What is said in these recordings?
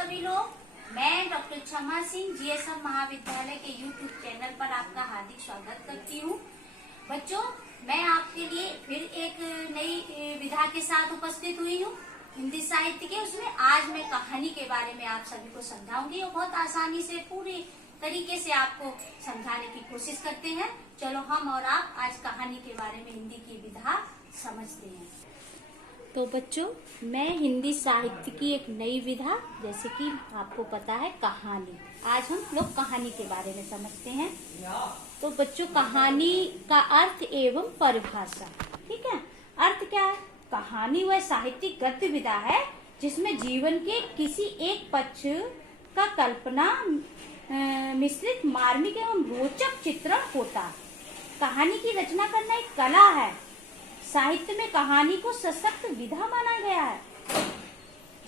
सभी लोग। मैं डॉक्टर क्षमा सिंह जीएसएम महाविद्यालय के यूट्यूब चैनल पर आपका हार्दिक स्वागत करती हूँ। बच्चों, मैं आपके लिए फिर एक नई विधा के साथ उपस्थित हुई हूँ हिंदी साहित्य के। उसमें आज मैं कहानी के बारे में आप सभी को समझाऊंगी और बहुत आसानी से पूरी तरीके से आपको समझाने की कोशिश करते हैं। चलो हम और आप आज कहानी के बारे में हिंदी की विधा समझते हैं। तो बच्चों, मैं हिंदी साहित्य की एक नई विधा, जैसे कि आपको पता है कहानी, आज हम लोग कहानी के बारे में समझते हैं। तो बच्चों, कहानी का अर्थ एवं परिभाषा, ठीक है। अर्थ क्या है? कहानी वह साहित्यिक गद्य विधा है जिसमें जीवन के किसी एक पक्ष का कल्पना मिश्रित मार्मिक एवं रोचक चित्रण होता है। कहानी की रचना करना एक कला है। साहित्य में कहानी को सशक्त विधा माना गया है।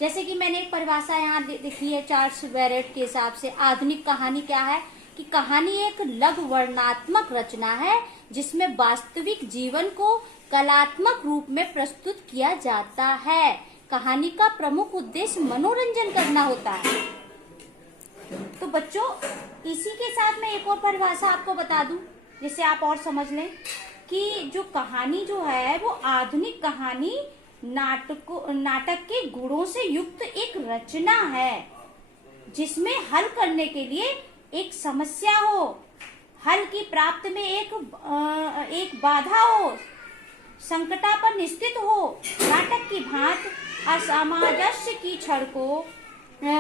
जैसे कि मैंने एक परिभाषा यहाँ लिखी है चार्ल्स बैरेट के हिसाब से। आधुनिक कहानी क्या है कि कहानी एक लघु वर्णनात्मक रचना है जिसमें वास्तविक जीवन को कलात्मक रूप में प्रस्तुत किया जाता है। कहानी का प्रमुख उद्देश्य मनोरंजन करना होता है। तो बच्चों, इसी के साथ मैं एक और परिभाषा आपको बता दूं जिससे आप और समझ लें कि जो कहानी जो है वो आधुनिक कहानी नाटक के गुणों से युक्त एक रचना है जिसमें हल करने के लिए एक समस्या हो, हल की प्राप्ति में एक बाधा हो, संकटापन्न स्थित हो, नाटक की भांति असामंजस्य की क्षण को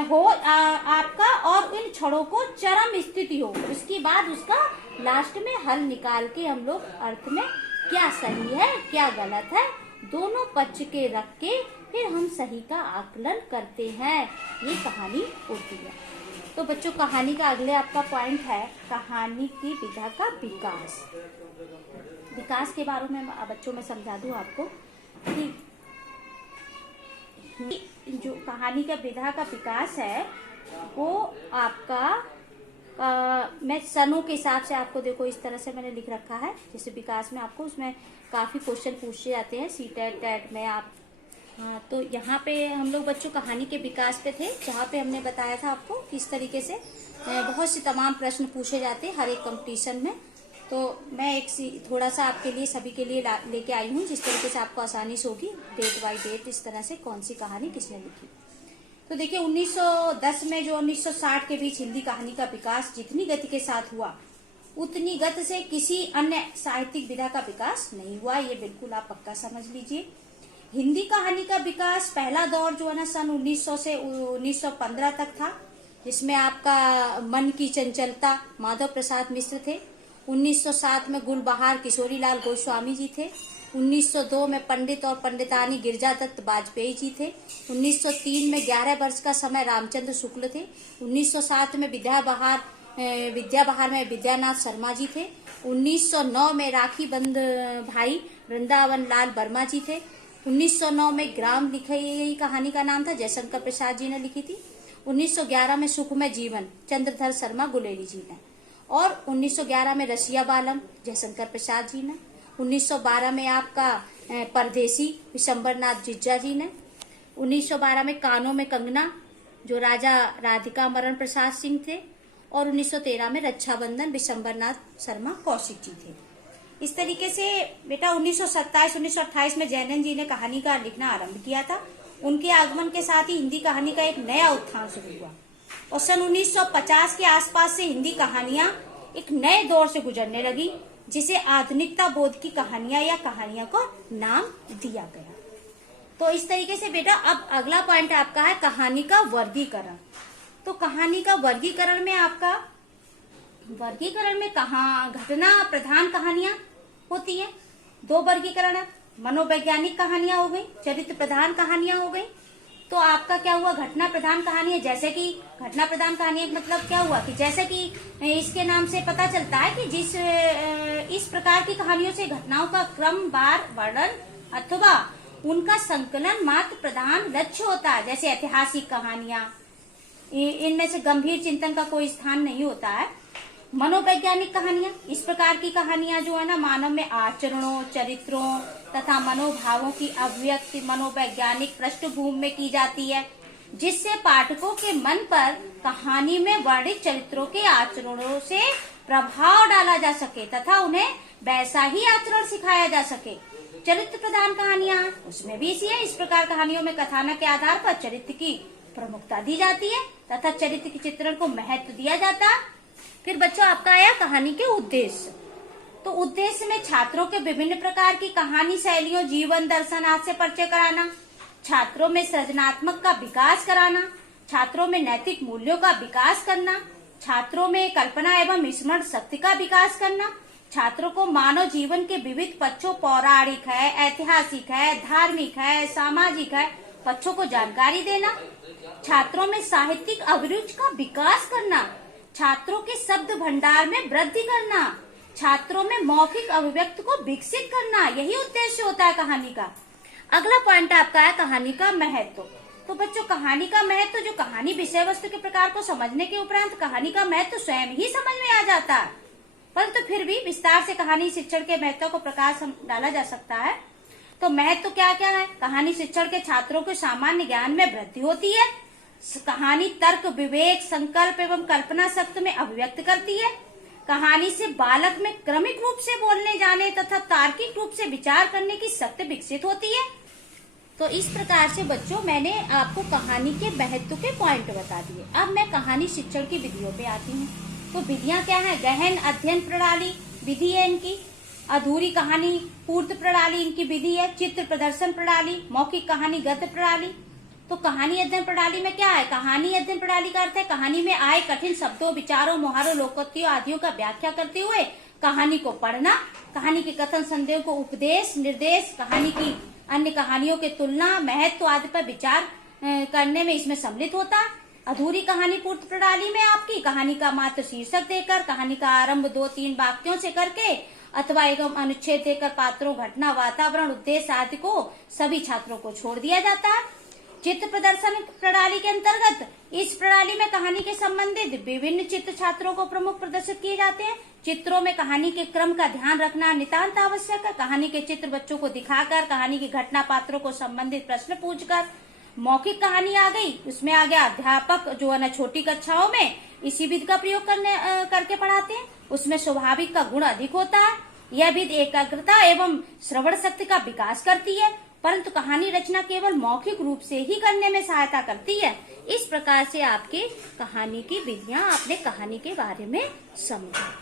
हो आपका और इन क्षणों को चरम स्थिति हो। इसके बाद उसका लास्ट में हल निकाल के हम लोग अर्थ में क्या सही है क्या गलत है दोनों पक्ष के रख के फिर हम सही का आकलन करते हैं। ये कहानी होती है। तो बच्चों, कहानी का अगले आपका पॉइंट है कहानी की विधा का विकास। विकास के बारे में बच्चों में समझा दूं आपको कि जो कहानी का विधा का विकास है वो आपका मैं सनों के हिसाब से आपको देखो इस तरह से मैंने लिख रखा है। जैसे विकास में आपको उसमें काफी क्वेश्चन पूछे जाते हैं सीटेट टेट में आप। तो यहाँ पे हम लोग बच्चों कहानी के विकास पे थे, जहाँ पे हमने बताया था आपको किस तरीके से बहुत से तमाम प्रश्न पूछे जाते हैं हर एक कंपटीशन में। तो मैं एक थोड़ा सा आपके लिए सभी के लिए लेके आई हूँ जिस तरीके से आपको आसानी से होगी डेट बाय डेट इस तरह से कौन सी कहानी किसने लिखी। तो देखिए 1910 में जो 1960 के बीच हिंदी कहानी का विकास जितनी गति के साथ हुआ उतनी गति से किसी अन्य साहित्यिक विधा का विकास नहीं हुआ। ये बिल्कुल आप पक्का समझ लीजिए। हिंदी कहानी का विकास पहला दौर जो है ना सन 1900 से 1915 तक था, जिसमें आपका मन की चंचलता माधव प्रसाद मिश्र थे। 1907 में गुलबहार किशोरीलाल गोस्वामी जी थे। 1902 में पंडित और पंडितानी गिरजा दत्त वाजपेयी जी थे। 1903 में 11 वर्ष का समय रामचंद्र शुक्ल थे। 1907 में विद्या बहार में विद्यानाथ शर्मा जी थे। 1909 में राखी बंद भाई वृंदावन लाल वर्मा जी थे। 1909 में ग्राम लिखी गई कहानी का नाम था जयशंकर प्रसाद जी ने लिखी थी। 1911 में सुखमय जीवन चंद्रधर शर्मा गुलेरी जी ने, और 1911 में रसिया बालम जयशंकर प्रसाद जी ने। 1912 में आपका परदेसी विशंबरनाथ जिज्जा जी ने। 1912 में कानों में कंगना जो राजा राधिका मरण प्रसाद सिंह थे, और 1913 में रक्षाबंधन विशंबरनाथ शर्मा कौशिक जी थे। इस तरीके से बेटा 1927-1928 में जैनन जी ने कहानी का लिखना आरंभ किया था। उनके आगमन के साथ ही हिंदी कहानी का एक नया उत्थान शुरू हुआ, और सन 1950 के आसपास से हिंदी कहानियां एक नए दौर से गुजरने लगी जिसे आधुनिकता बोध की कहानियां या कहानियों को नाम दिया गया। तो इस तरीके से बेटा अब अगला पॉइंट आपका है कहानी का वर्गीकरण। तो कहानी का वर्गीकरण में आपका वर्गीकरण में घटना प्रधान कहानियां होती है। दो वर्गीकरण है, मनोवैज्ञानिक कहानियां हो गई, चरित्र प्रधान कहानियां हो गई। तो आपका क्या हुआ, घटना प्रधान कहानी है। जैसे कि घटना प्रधान कहानी मतलब क्या हुआ कि जैसे कि इसके नाम से पता चलता है कि इस प्रकार की कहानियों से घटनाओं का क्रमवार वर्णन अथवा उनका संकलन मात्र प्रधान लक्ष्य होता है। जैसे ऐतिहासिक कहानियां, इनमें से गंभीर चिंतन का कोई स्थान नहीं होता है। मनोवैज्ञानिक कहानियां, इस प्रकार की कहानियां जो है ना मानव में आचरणों, चरित्रों तथा मनोभावों की अभिव्यक्ति मनोवैज्ञानिक पृष्ठभूमि में की जाती है। जिससे पाठकों के मन पर कहानी में वर्णित चरित्रों के आचरणों से प्रभाव डाला जा सके तथा उन्हें वैसा ही आचरण सिखाया जा सके। चरित्र प्रधान कहानियां, उसमें भी इसी है। इस प्रकार कहानियों में कथानक के आधार पर चरित्र की प्रमुखता दी जाती है तथा चरित्र के चित्रण को महत्व दिया जाता है। फिर बच्चों आपका आया कहानी के उद्देश्य। तो उद्देश्य में छात्रों के विभिन्न प्रकार की कहानी शैलियों, जीवन दर्शन आदि से परिचय कराना, छात्रों में सृजनात्मक का विकास कराना, छात्रों में नैतिक मूल्यों का विकास करना, छात्रों में कल्पना एवं स्मरण शक्ति का विकास करना, छात्रों को मानव जीवन के विविध पक्षों, पौराणिक है, ऐतिहासिक है, धार्मिक है, सामाजिक है, पक्षों को जानकारी देना, छात्रों में साहित्यिक अभिरुचि का विकास करना, छात्रों के शब्द भंडार में वृद्धि करना, छात्रों में मौखिक अभिव्यक्ति को विकसित करना, यही उद्देश्य होता है कहानी का। अगला पॉइंट आपका है कहानी का महत्व। तो बच्चों कहानी का महत्व, जो कहानी विषय वस्तु के प्रकार को समझने के उपरांत कहानी का महत्व स्वयं ही समझ में आ जाता है, परंतु फिर भी विस्तार से कहानी शिक्षण के महत्व को प्रकाश डाला जा सकता है। तो महत्व क्या क्या है? कहानी शिक्षण के छात्रों के सामान्य ज्ञान में वृद्धि होती है। कहानी तर्क, विवेक, संकल्प एवं कल्पना शक्ति में अभिव्यक्त करती है। कहानी से बालक में क्रमिक रूप से बोलने जाने तथा तार्किक रूप से विचार करने की शक्ति विकसित होती है। तो इस प्रकार से बच्चों मैंने आपको कहानी के महत्व के पॉइंट बता दिए। अब मैं कहानी शिक्षण की विधियों पे आती हूँ। तो विधियां क्या है? गहन अध्ययन प्रणाली विधि है इनकी, अधूरी कहानी पूर्त प्रणाली इनकी विधि है, चित्र प्रदर्शन प्रणाली, मौखिक कहानी गद्य प्रणाली। तो कहानी अध्ययन प्रणाली में क्या है? कहानी अध्ययन प्रणाली का अर्थ है कहानी में आए कठिन शब्दों, विचारों, मुहावरों, लोकोक्तियों आदियों का व्याख्या करते हुए कहानी को पढ़ना, कहानी के कथन संदेह को उपदेश निर्देश, कहानी की अन्य कहानियों के तुलना, महत्व आदि पर विचार करने में इसमें सम्मिलित होता है। अधूरी कहानी पूर्त प्रणाली में आपकी कहानी का मात्र शीर्षक देकर, कहानी का आरंभ 2-3 वाक्यों से करके अथवा एवं अनुच्छेद देकर पात्रों, घटना, वातावरण, उद्देश्य आदि को सभी छात्रों को छोड़ दिया जाता है। चित्र प्रदर्शन प्रणाली के अंतर्गत इस प्रणाली में कहानी के संबंधित विभिन्न चित्र छात्रों को प्रमुख प्रदर्शित किए जाते हैं। चित्रों में कहानी के क्रम का ध्यान रखना नितांत आवश्यक है। कहानी के चित्र बच्चों को दिखाकर, कहानी की घटना पात्रों को संबंधित प्रश्न पूछकर। मौखिक कहानी आ गई, उसमें आ गया अध्यापक जो है ना छोटी कक्षाओं में इसी विधि का प्रयोग करके पढ़ाते हैं। उसमें स्वाभाविक का गुण अधिक होता है। यह विधि एकाग्रता एवं श्रवण शक्ति का विकास करती है, परंतु कहानी रचना केवल मौखिक रूप से ही करने में सहायता करती है। इस प्रकार से आपके कहानी की विधियां आपने कहानी के बारे में समझा।